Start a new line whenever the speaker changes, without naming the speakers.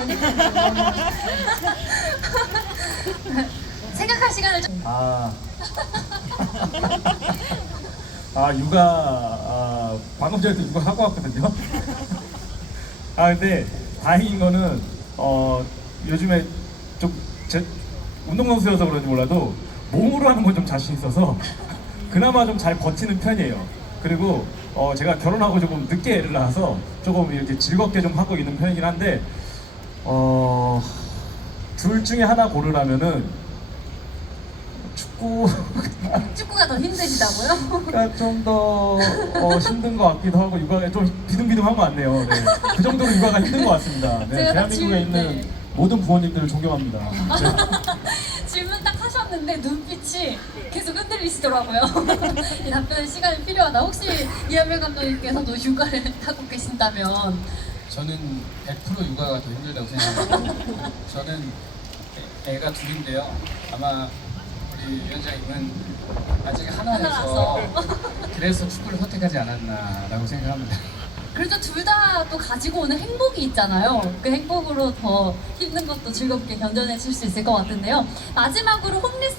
해가지고 생각할 시간을 좀
아, 아 육아 아, 방금 전에 육아 하고 왔거든요. 아 근데 다행인 거는 어 요즘에 좀제 운동선수여서 그런지 몰라도 몸으로 하는 건 좀 자신 있어서 그나마 좀 잘 버티는 편이에요. 그리고 어 제가 결혼하고 조금 늦게 애를 낳아서 조금 이렇게 즐겁게 좀 하고 있는 편이긴 한데 어. 둘 중에 하나 고르라면은 축구
축구가 더 힘드시다고요?
가 좀더 어, 힘든 것 같기도 하고 육아가 좀 비등비등한 것 같네요. 네. 그 정도로 육아가 힘든 것 같습니다. 네.
제가
대한민국에
지금,
있는
네.
모든 부모님들을 존경합니다. 네.
질문 딱 하셨는데 눈빛이 계속 흔들리시더라고요. 이 답변 시간이 필요하다. 혹시 이하명 감독님께서도 육아를 하고 계신다면
저는 100% 육아가 더 힘들다고 생각합니다. 저는 애- 애가 둘인데요. 아마 우리 위원장님은 아직 하나라서. 그래서 축구를 선택하지 않았나라고 생각합니다.
그래도 둘 다 또 가지고 오는 행복이 있잖아요. 그 행복으로 더 힘든 것도 즐겁게 견뎌내실 수 있을 것 같은데요. 마지막으로 홈리스